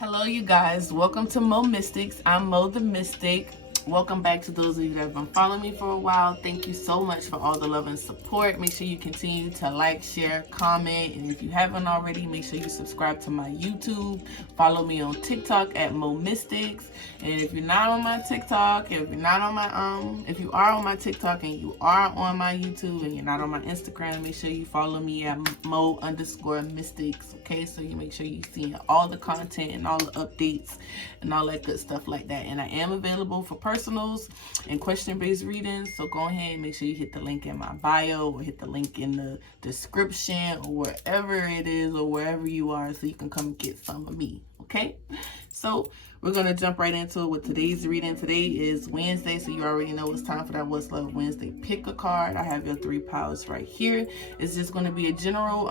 Hello, you guys. Welcome to Mo Mystics. I'm Mo the Mystic. Welcome back to those of you that have been following me for a while. Thank you so much for all the love and support. Make sure you continue to like, share, comment, and if you haven't already, make sure you subscribe to my YouTube. Follow me on TikTok at Mo Mystics. And if you're not on my TikTok, if you are on my TikTok and you are on my YouTube and you're not on my Instagram, make sure you follow me at Mo_Mystics. Okay, so you make sure you see all the content and all the updates and all that good stuff like that. And I am available for personals and question-based readings, so go ahead and make sure you hit the link in my bio or hit the link in the description or wherever it is or wherever you are, so you can come get some of me. Okay, so we're gonna jump right into it with today's reading. Today is Wednesday, so you already know it's time for that What's Love Wednesday. Pick a card. I have your 3 piles right here. It's just going to be a general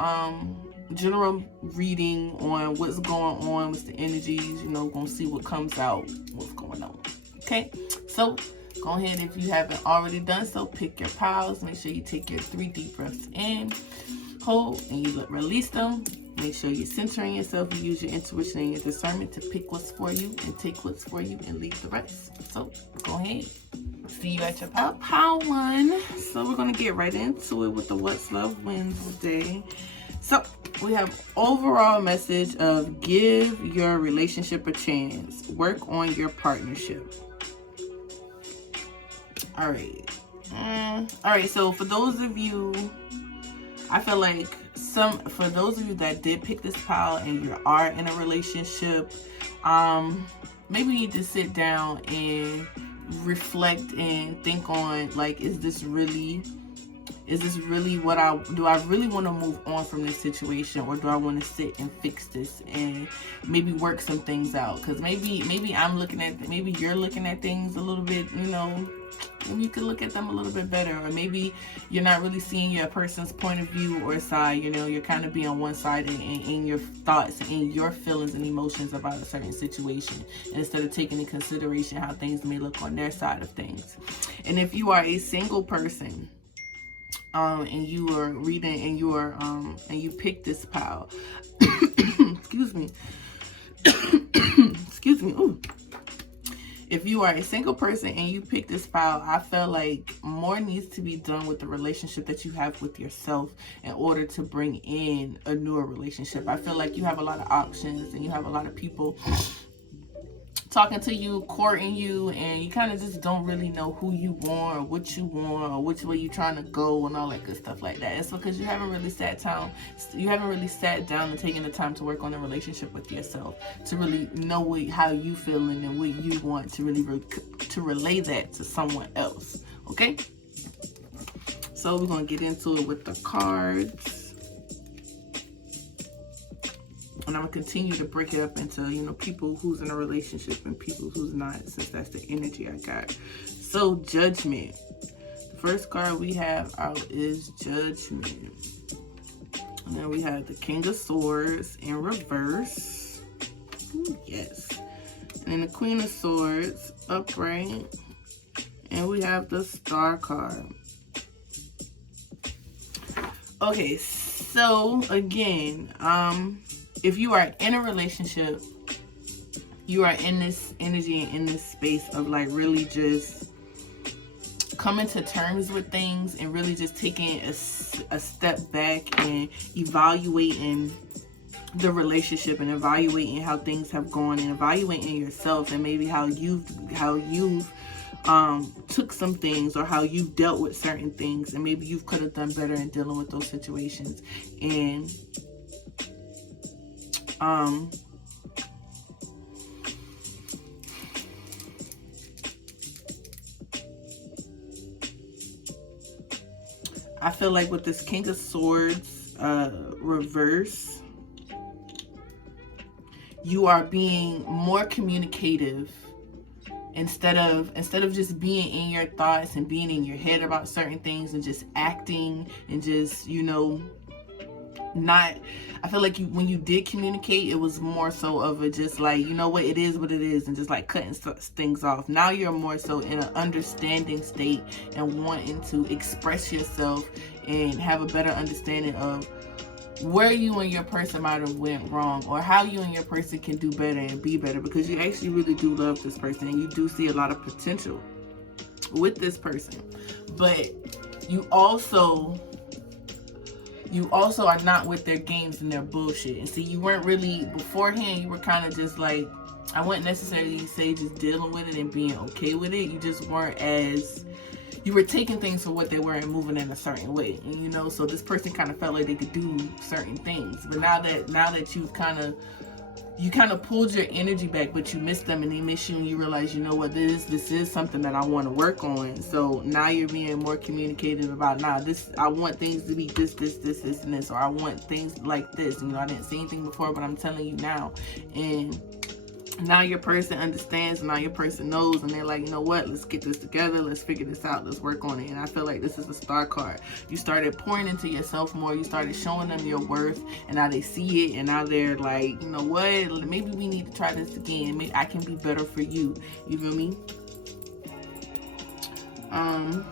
reading on what's going on with the energies. Gonna see what comes out, what's going on. Okay, so go ahead, if you haven't already done so, pick your piles. Make sure you take your 3 deep breaths in, hold, and you release them. Make sure you're centering yourself. You use your intuition and your discernment to pick what's for you and take what's for you and leave the rest. So go ahead. See you at your pile 1. So we're going to get right into it with the What's Love Wednesday. So we have overall message of give your relationship a chance. Work on your partnership. All right. So for those of you, I feel like for those of you that did pick this pile and you are in a relationship, maybe you need to sit down and reflect and think on, like, is this really what do I really want to move on from this situation, or do I want to sit and fix this and maybe work some things out? Because maybe maybe you're looking at things a little bit, maybe you could look at them a little bit better, or maybe you're not really seeing your person's point of view or side. You're kind of being on one side in your thoughts and in your feelings and emotions about a certain situation, instead of taking into consideration how things may look on their side of things. And if you are a single person, and you are reading and and you pick this pile, excuse me, ooh. If you are a single person and you pick this pile, I feel like more needs to be done with the relationship that you have with yourself in order to bring in a newer relationship. I feel like you have a lot of options and you have a lot of people talking to you, courting you, and you kind of just don't really know who you want or what you want or which way you're trying to go and all that good stuff like that. It's because you haven't really sat down and taken the time to work on the relationship with yourself, to really know how you feeling and what you want, to really to relay that to someone else. Okay, so we're gonna get into it with the cards. And I'm going to continue to break it up into, people who's in a relationship and people who's not, since that's the energy I got. So, Judgment. The first card we have out is Judgment. And then we have the King of Swords in reverse. Ooh, yes. And then the Queen of Swords upright. And we have the Star card. Okay, so again, if you are in a relationship, you are in this energy and in this space of like really just coming to terms with things and really just taking a step back and evaluating the relationship and evaluating how things have gone and evaluating yourself and maybe how you've took some things or how you've dealt with certain things, and maybe you could have done better in dealing with those situations. And I feel like with this King of Swords reverse, you are being more communicative instead of just being in your thoughts and being in your head about certain things and just acting and just not. I feel like when you did communicate, it was more so of a just like, it is what it is, and just like cutting things off. Now you're more so in an understanding state and wanting to express yourself and have a better understanding of where you and your person might have went wrong, or how you and your person can do better and be better, because you actually really do love this person and you do see a lot of potential with this person. But you also are not with their games and their bullshit. And see, you weren't really, beforehand, you were kind of just like, I wouldn't necessarily say just dealing with it and being okay with it. You just weren't as, you were taking things for what they were and moving in a certain way. And, you know, so this person kind of felt like they could do certain things. But now that you've kind of pulled your energy back, but you miss them and they miss you, and you realize, you know what, this is something that I want to work on. So now you're being more communicative about, I want things to be this, and this, or I want things like this. You know, I didn't say anything before, but I'm telling you now. And now your person understands, now your person knows, and they're like, you know what, let's get this together, let's figure this out, let's work on it. And I feel like this is the star card. You started pouring into yourself more, you started showing them your worth, and now they see it, and now they're like, you know what, maybe we need to try this again, maybe I can be better for you. You feel me? And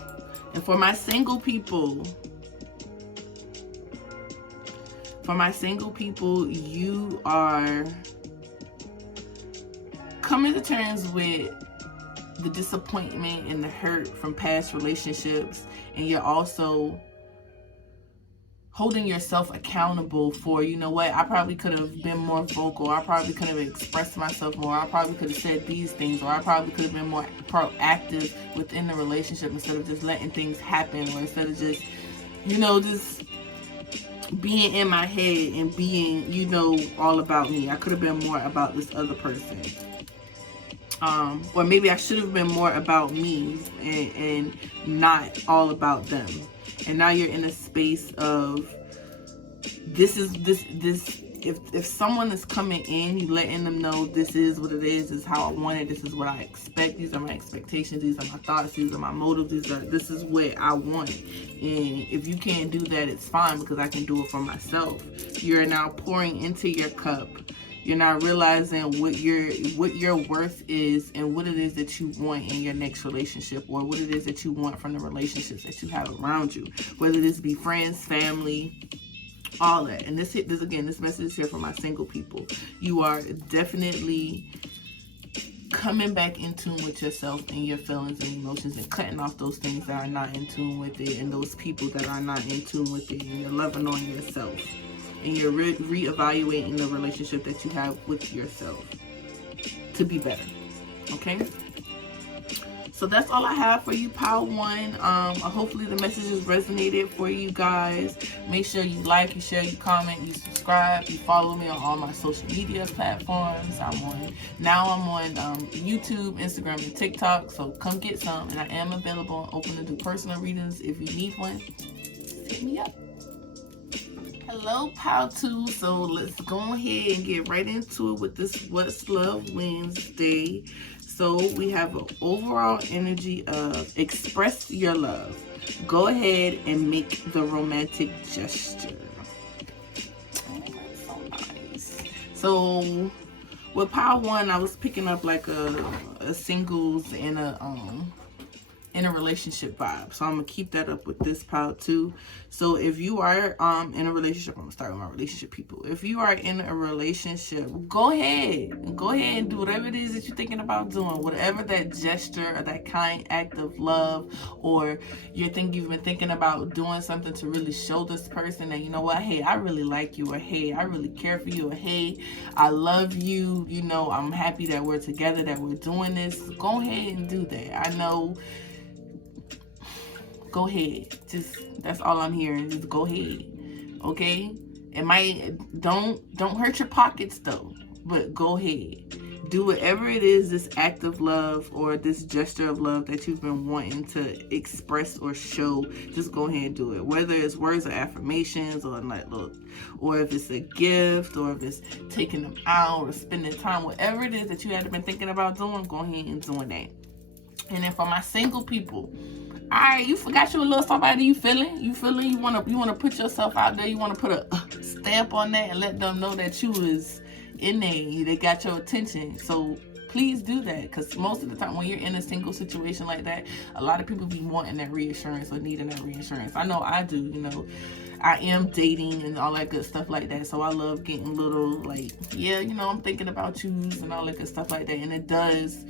for my single people, you are coming to terms with the disappointment and the hurt from past relationships, and you're also holding yourself accountable for, you know what, I probably could have been more vocal, I probably could have expressed myself more, I probably could have said these things, or I probably could have been more proactive within the relationship instead of just letting things happen, or instead of just, you know, just being in my head and being, you know, all about me. I could have been more about this other person. Or maybe I should have been more about me and not all about them. And now you're in a space of this. If someone is coming in, you letting them know this is what it is. This is how I want it. This is what I expect. These are my expectations. These are my thoughts. These are my motives. This is what I want. And if you can't do that, it's fine, because I can do it for myself. You're now pouring into your cup. You're not realizing what your worth is and what it is that you want in your next relationship, or what it is that you want from the relationships that you have around you, whether this be friends, family, all that. And this message is here for my single people. You are definitely coming back in tune with yourself and your feelings and emotions, and cutting off those things that are not in tune with it, and those people that are not in tune with it, and you're loving on yourself. And you're reevaluating the relationship that you have with yourself to be better. Okay? So that's all I have for you, Pile 1. Hopefully the messages resonated for you guys. Make sure you like, you share, you comment, you subscribe, you follow me on all my social media platforms. I'm on YouTube, Instagram, and TikTok. So come get some. And I am available and open to do personal readings if you need one. Hit me up. Hello, Pile 2. So let's go ahead and get right into it with this What's Love Wednesday. So we have an overall energy of express your love. Go ahead and make the romantic gesture. Oh, that's so nice. So with Pile 1, I was picking up like a singles and in a relationship vibe. So I'm gonna keep that up with this Pile 2. So if you are in a relationship, I'm gonna start with my relationship people. If you are in a relationship, go ahead and do whatever it is that you're thinking about doing, whatever that gesture or that kind act of love, or you've been thinking about doing something to really show this person that, you know what, hey, I really like you, or hey, I really care for you, or hey, I love you, you know, I'm happy that we're together, that we're doing this. Go ahead and do that. I know. Go ahead. That's all I'm hearing. Just go ahead. Okay? Don't hurt your pockets though. But go ahead. Do whatever it is, this act of love or this gesture of love that you've been wanting to express or show. Just go ahead and do it. Whether it's words of affirmations, or like, look, or if it's a gift, or if it's taking them out or spending time, whatever it is that you had been thinking about doing, go ahead and doing that. And then for my single people, all right, you forgot you a little somebody you feeling? You wanna put yourself out there, you wanna put a stamp on that and let them know that you is in there, they got your attention. So please do that, because most of the time when you're in a single situation like that, a lot of people be wanting that reassurance or needing that reassurance. I know I do, you know. I am dating and all that good stuff like that. So I love getting little, like, yeah, you know, I'm thinking about you and all that good stuff like that. And it does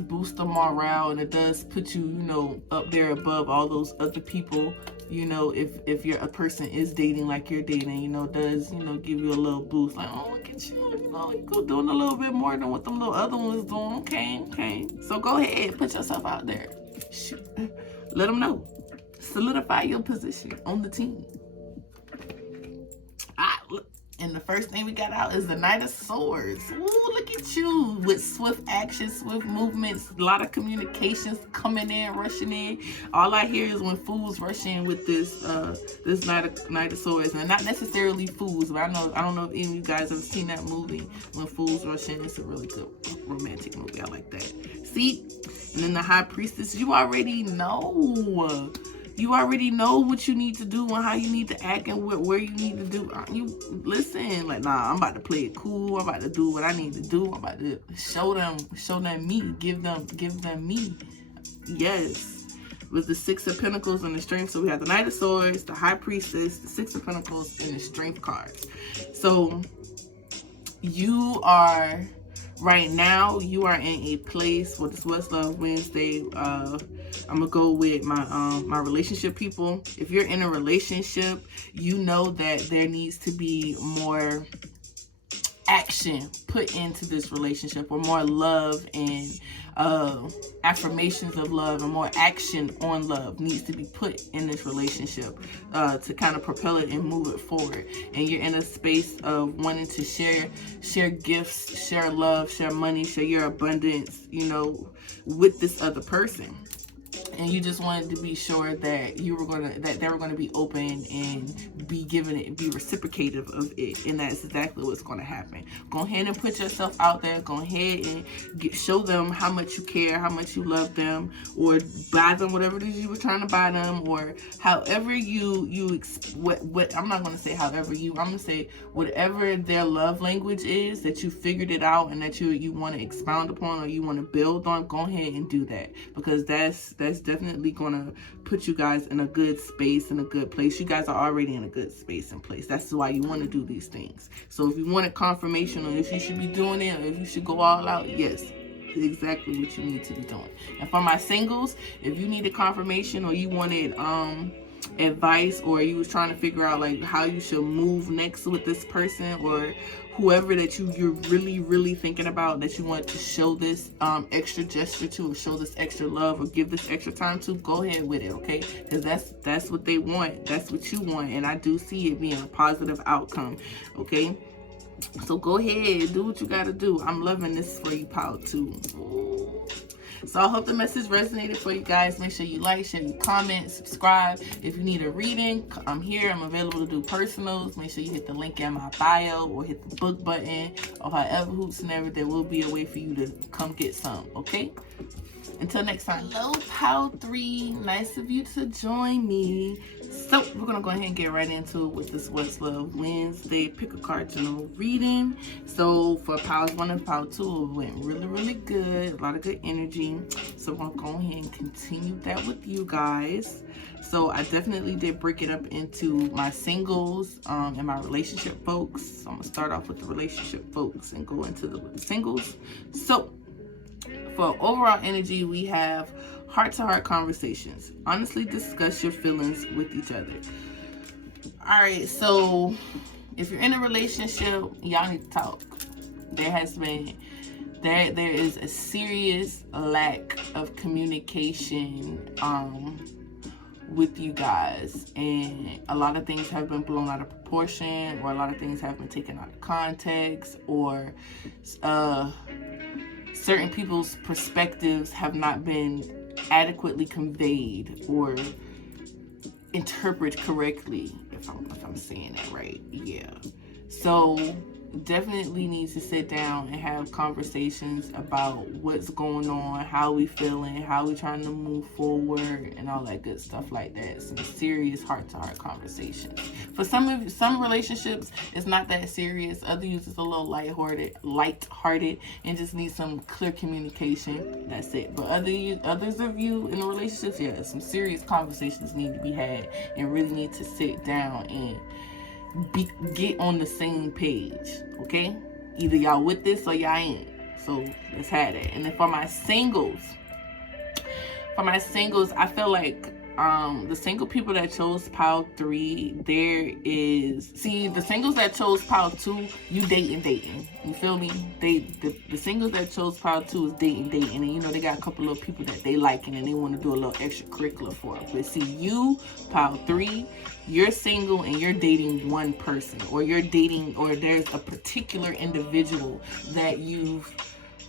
boost the morale, and it does put you, you know, up there above all those other people. You know, if you're a person is dating like you're dating, you know, does, you know, give you a little boost, like, oh, look at you know, you go doing a little bit more than what them little other ones doing. Okay. So go ahead, put yourself out there. Shoot. Let them know. Solidify your position on the team. And the first thing we got out is the Knight of Swords. Ooh, look at you with swift action, swift movements, a lot of communications coming in, rushing in. All I hear is when fools rush in with this this Knight of Swords, and not necessarily fools, but I don't know if any of you guys have seen that movie, When Fools Rush In. It's a really good romantic movie. I like that. See, and then the High Priestess. You already know. You already know what you need to do and how you need to act and where you need to do. You listen, like, nah, I'm about to play it cool. I'm about to do what I need to do. I'm about to show them me, give them me. Yes. With the Six of Pentacles and the Strength. So we have the Knight of Swords, the High Priestess, the Six of Pentacles, and the Strength cards. So you are right now, you are in a place with this What's Love Wednesday. I'm gonna go with my relationship people. If you're in a relationship, you know that there needs to be more action put into this relationship, or more love and affirmations of love, and more action on love needs to be put in this relationship to kind of propel it and move it forward. And you're in a space of wanting to share gifts, share love, share money, share your abundance, you know, with this other person. And you just wanted to be sure that they were gonna be open and be reciprocative of it, and that's exactly what's gonna happen. Go ahead and put yourself out there. Go ahead and show them how much you care, how much you love them, or buy them whatever it is you were trying to buy them, or however what I'm not gonna say however I'm gonna say whatever their love language is, that you figured it out and that you want to expound upon or you want to build on. Go ahead and do that, because that's definitely gonna put you guys in a good space, in a good place. You guys are already in a good space and place. That's why you want to do these things. So if you wanted confirmation on if you should be doing it, or if you should go all out, yes, it's exactly what you need to be doing. And for my singles, if you needed confirmation, or you wanted advice, or you was trying to figure out like how you should move next with this person, or whoever that you're really thinking about, that you want to show this extra gesture to, or show this extra love, or give this extra time to, go ahead with it, okay? Because that's what they want. That's what you want, and I do see it being a positive outcome, okay? So go ahead, do what you gotta do. I'm loving this for you, pal, too. Ooh. So I hope the message resonated for you guys. Make sure you like, share, you comment, subscribe. If you need a reading, I'm here. I'm available to do personals. Make sure you hit the link in my bio, or hit the book button, or however hoots and ever, there will be a way for you to come get some, okay? Until next time. Hello, Pal 3. Nice of you to join me. So we're going to go ahead and get right into it with this What's Love Wednesday pick a card general reading. So for Pals 1 and Pal 2, it went really good. A lot of good energy. So we're going to go ahead and continue that with you guys. So I definitely did break it up into my singles and my relationship folks. So I'm going to start off with the relationship folks and go into the singles. So for overall energy, we have heart-to-heart conversations. Honestly discuss your feelings with each other. All right, so if you're in a relationship, y'all need to talk. There is a serious lack of communication with you guys, and a lot of things have been blown out of proportion, or a lot of things have been taken out of context, or certain people's perspectives have not been adequately conveyed or interpreted correctly, if I'm saying that right. Yeah. So definitely need to sit down and have conversations about what's going on, how we feeling, how we trying to move forward, and all that good stuff like that. Some serious heart-to-heart conversations. For some relationships, it's not that serious. Others, it's a little light-hearted, and just need some clear communication. That's it. But others of you in the relationships, yeah, some serious conversations need to be had, and really need to sit down and get on the same page. Okay, either y'all with this or y'all ain't. So let's have that. And then for my singles, I feel like the single people that chose pile 3, the singles that chose pile 2, you dating. You feel me? The singles that chose pile 2 is dating, and you know they got a couple of people that they liking and they want to do a little extracurricular for. But see, you pile 3, you're single and you're dating one person, or there's a particular individual that you've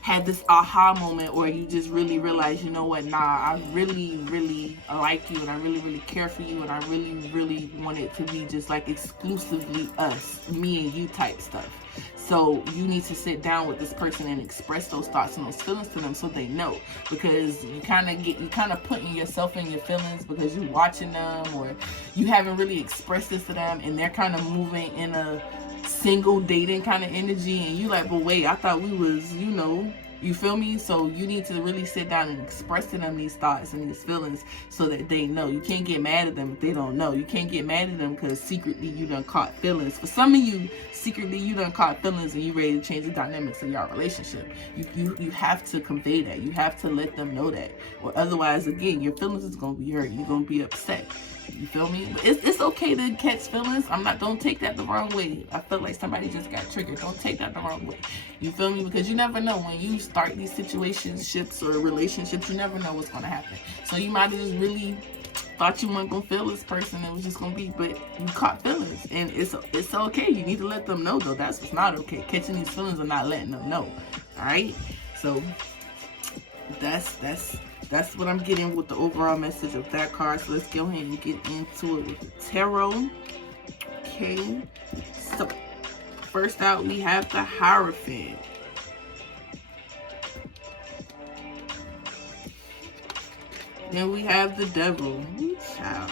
had this aha moment, or you just really realize, you know what, I really like you, and I really care for you, and I really want it to be just like exclusively us, me and you type stuff. So you need to sit down with this person and express those thoughts and those feelings to them, so they know, because you kind of putting yourself in your feelings because you're watching them, or you haven't really expressed this to them, and they're kind of moving in a single dating kind of energy, and you like, but wait, I thought we was, you feel me? So you need to really sit down and express to them these thoughts and these feelings so that they know. You can't get mad at them if they don't know. You can't get mad at them because secretly you done caught feelings. For some of you, secretly you done caught feelings and you ready to change the dynamics of your relationship. You have to convey that. You have to let them know that. Or otherwise, again, your feelings is going to be hurt. You're going to be upset. You feel me? But it's okay to catch feelings. Don't take that the wrong way. I feel like somebody just got triggered. Don't take that the wrong way. You feel me? Because you never know when you start these situationships or relationships, you never know what's going to happen. So you might have just really thought you weren't going to feel this person. It was just going to be, but you caught feelings. And it's okay. You need to let them know, though. That's what's not okay. Catching these feelings and not letting them know. All right? So that's what I'm getting with the overall message of that card. So let's go ahead and get into it with the tarot. Okay. So first out, we have the Hierophant. Then we have the Devil. Child.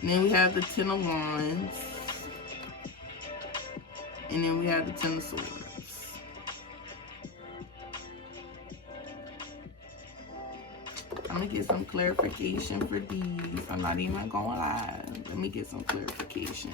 And then we have the Ten of Wands. And then we have the Ten of Swords. I'm going to get some clarification for these. I'm not even going to lie. Let me get some clarification.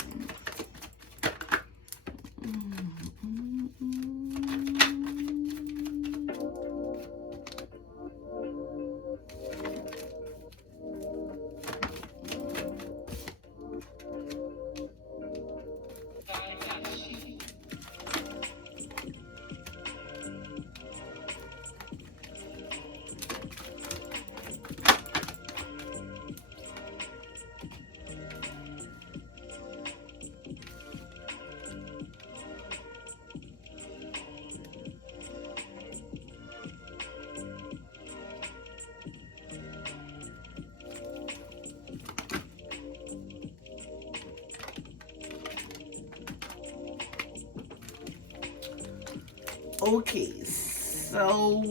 Okay, so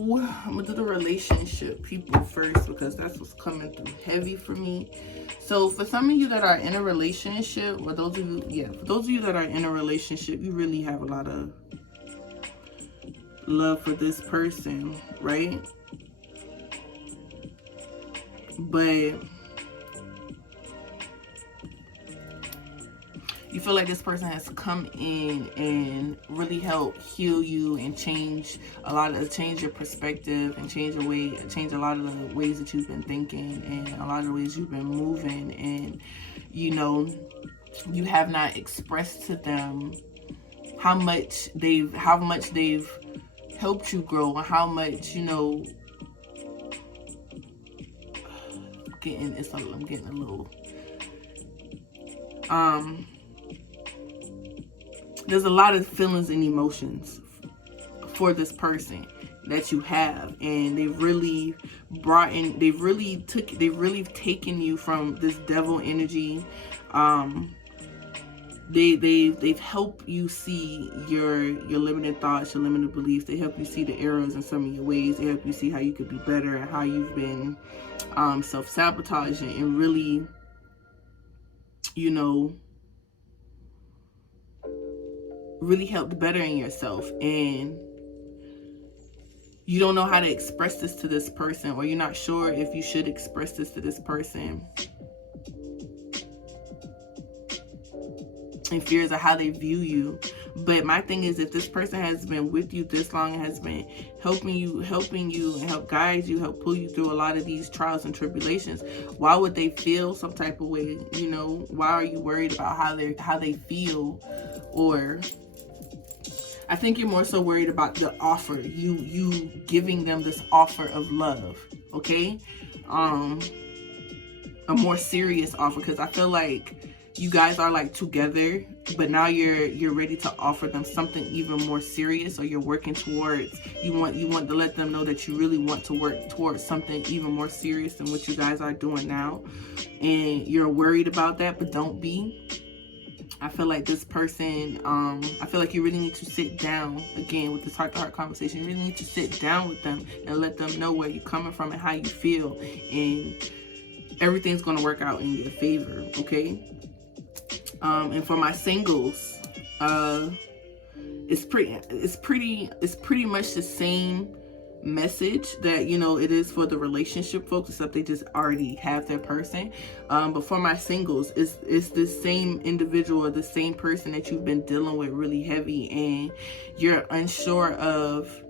I'm gonna do the relationship people first because that's what's coming through heavy for me. So for some of you that are in a relationship, or those of you that are in a relationship, you really have a lot of love for this person, right? But you feel like this person has come in and really helped heal you and change your perspective and change a lot of the ways that you've been thinking and a lot of the ways you've been moving. And you have not expressed to them how much they've helped you grow, and how much I'm getting a little there's a lot of feelings and emotions for this person that you have, and they've really taken you from this devil energy. They've helped you see your limited thoughts, your limited beliefs. They help you see the errors in some of your ways. They help you see how you could be better and how you've been self-sabotaging, and really you know, really helped better in yourself, and you don't know how to express this to this person, or you're not sure if you should express this to this person, and fears of how they view you. But my thing is, if this person has been with you this long and has been helping you and help guide you, help pull you through a lot of these trials and tribulations, why would they feel some type of way? You know, why are you worried about how they feel? Or I think you're more so worried about the offer, you giving them this offer of love, okay? A more serious offer, because I feel like you guys are like together, but now you're ready to offer them something even more serious, or you're working towards, you want to let them know that you really want to work towards something even more serious than what you guys are doing now, and you're worried about that. But don't be. I feel like this person, I feel like you really need to sit down, again, with this heart-to-heart conversation. You really need to sit down with them and let them know where you're coming from and how you feel, and everything's going to work out in your favor, okay? And for my singles, it's pretty much the same message that, you know, it is for the relationship folks, except they just already have their person. But for my singles, it's the same individual or the same person that you've been dealing with really heavy, and you're unsure of,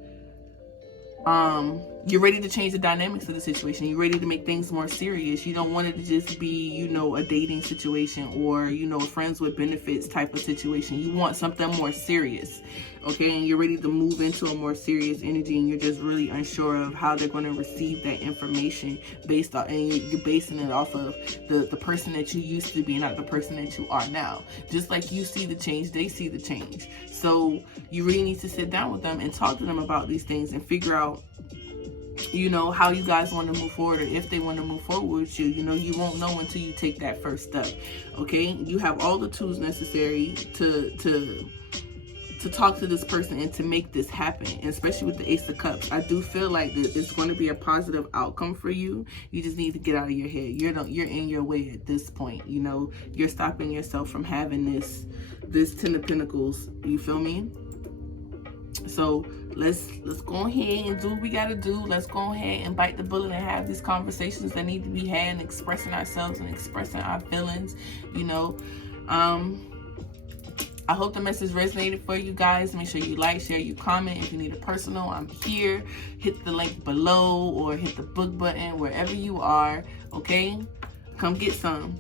you're ready to change the dynamics of the situation. You're ready to make things more serious. You don't want it to just be, you know, a dating situation, or, you know, friends with benefits type of situation. You want something more serious, okay? And you're ready to move into a more serious energy, and you're just really unsure of how they're going to receive that information based on, and you're basing it off of the person that you used to be, not the person that you are now. Just like you see the change, they see the change. So you really need to sit down with them and talk to them about these things and figure out, you know, how you guys want to move forward, or if they want to move forward with you. You know, you won't know until you take that first step, okay? You have all the tools necessary to talk to this person and to make this happen, and especially with the Ace of Cups. I do feel like that it's going to be a positive outcome for you. You just need to get out of your head. You're in your way at this point. You know, you're stopping yourself from having this 10 of Pentacles. You feel me? So let's go ahead and do what we gotta do. Let's go ahead and bite the bullet and have these conversations that need to be had, and expressing ourselves and expressing our feelings, you know. I hope the message resonated for you guys. Make sure you like, share, you comment. If you need a personal, I'm here. Hit the link below, or hit the book button wherever you are, okay? Come get some.